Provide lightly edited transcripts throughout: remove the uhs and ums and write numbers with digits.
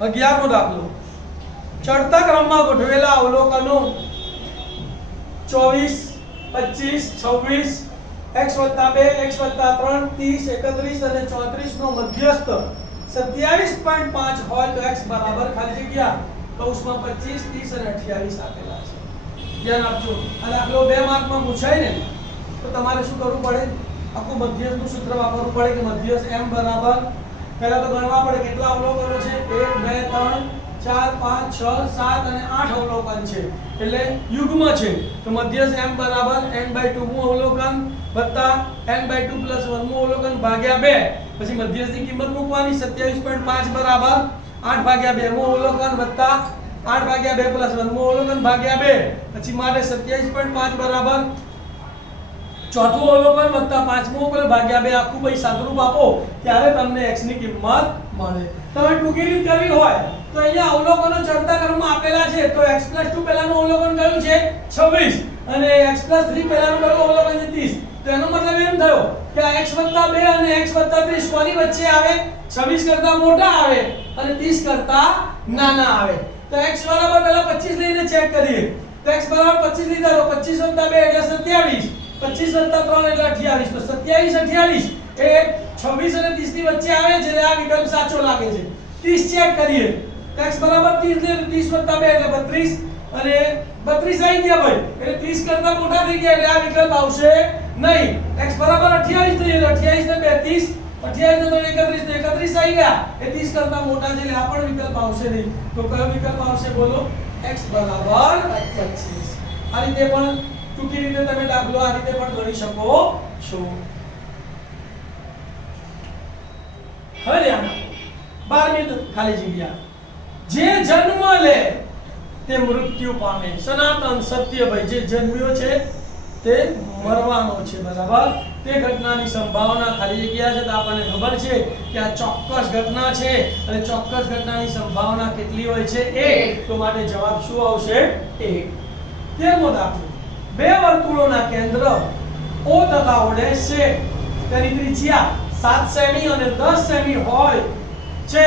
11મો દાખલો ચડતા ક્રમમાં ગોઠવેલા અવલોકનો 24 25 26 x + 2 x + 3 30 31 અને 34 નો મધ્યસ્થ 27.5 હોય તો x બરાબર ખાલી જગ્યા કૌંસમાં 25 30 અને 28 આપેલા છે. ધ્યાન આપજો. આ દાખલો 2 માર્કમાં પૂછાય ને તો તમારે શું કરવું પડે? આખું મધ્યસ્થનું સૂત્ર વાપરવું પડે કે મધ્યસ્થ m બરાબર પહેલા તો ગણવા પડે કેટલા અવલોકનો છે 1 2 3 4 5 6 7 અને 8 અવલોકન છે એટલે યુગ્મ છે તો મધ્યસ્થ m બરાબર n/2 મું અવલોકન વત્તા n/2 + 1 મું અવલોકન ભાગ્યા 2 પછી મધ્યસ્થની કિંમત મૂકવાની 27.5 બરાબર 8/2 મું અવલોકન વત્તા 8/2 + 1 મું અવલોકન ભાગ્યા 2 પછી માટે 27.5 બરાબર ચોથું અવલોકન વત્તા પાંચમું અવલોકન ભાગ્યા 2 આખું ભાઈ સાદુરૂપ આપો ત્યારે તમને x ની કિંમત મળે. તમે ટૂંકી રીત કરવી હોય તો અહીંયા અવલોકનો ચડતા ક્રમમાં આપેલા છે તો x + 2 પહેલાનું અવલોકન કયું છે 26 અને x + 3 પહેલાનું કયું અવલોકન છે 30 તો એનો મતલબ એમ થયો કે આ x + 2 અને x + 30 કોની વચ્ચે આવે 26 કરતા મોટા આવે અને 30 કરતા નાના આવે તો x બરાબર પહેલા 25 લઈને ચેક કરીએ તો x બરાબર 25 લીધા તો 25 + 2 એટલે 27 25 + 3 એટલે 28 તો 27 28 એ 26 અને 30 ની વચ્ચે આવે છે આ વિકલ્પ સાચો લાગે છે 30 ચેક કરીએ x બરાબર 30 લે 30 + 2 એટલે 32 અને 32 આવી ગયા ભાઈ એટલે 30 કરતા મોટા થઈ ગયા એટલે આ વિકલ્પ આવશે નહીં x બરાબર 28 થઈ એટલે 28 ને 32 28 ને 31 ને 31 આવી ગયા એ 30 કરતા મોટા છે એટલે આ પણ વિકલ્પ આવશે નહીં તો કયો વિકલ્પ આવશે બોલો x બરાબર 25 આ રીતે પણ ટૂંકી રીતે તમે દાખલો આ રીતે પણ ગણી શકો છો. હવે ધ્યાન આપો 12મી ખાલી જગ્યા જે જન્મ લે તે મૃત્યુ પામે સનાતન સત્ય ભાઈ જે જન્મ્યો છે તે મરવાનો છે બરાબર તે ઘટનાની સંભાવના ખાલી જગ્યા છે તો આપણને ખબર છે કે આ ચોક્કસ ઘટના છે અને ચોક્કસ ઘટનાની સંભાવના કેટલી હોય છે 1 તો માટે જવાબ શું આવશે 1. 13મો દાખલો બે વર્તુળોના કેન્દ્ર O તથા O' છે તેની ત્રિજ્યા 7 સેમી અને 10 સેમી હોય છે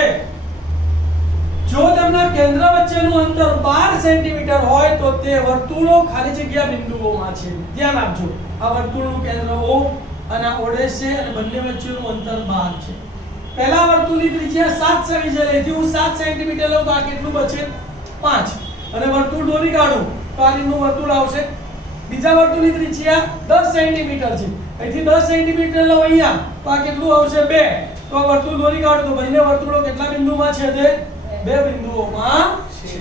જો તેમના કેન્દ્ર વચ્ચેનું અંતર 12 સેન્ટીમીટર હોય તો તે વર્તુળો ખાલી જગ્યા બિંદુઓમાં છે. ધ્યાન આપજો આ વર્તુળનું કેન્દ્ર O અને O' છે અને બંને વચ્ચેનું અંતર 12 છે. પહેલા વર્તુળની ત્રિજ્યા 7 સેમી છે એટલે હું 7 સેન્ટીમીટર લઉં તો આ કેટલું બચે 5 અને વર્તુળ દોરી કાઢું તો આ રીતનું વર્તુળ આવશે. બીજા વર્તુળની ત્રિજ્યા 10 સેન્ટીમીટર છે અહીંથી 10 સેન્ટીમીટર લઉં અહીંયા તો આ કેટલું આવશે 2 તો આ વર્તુળ દોરી કાઢો તો બંને વર્તુળો કેટલા બિંદુમાં છે તે 2 બિંદુઓમાં છે.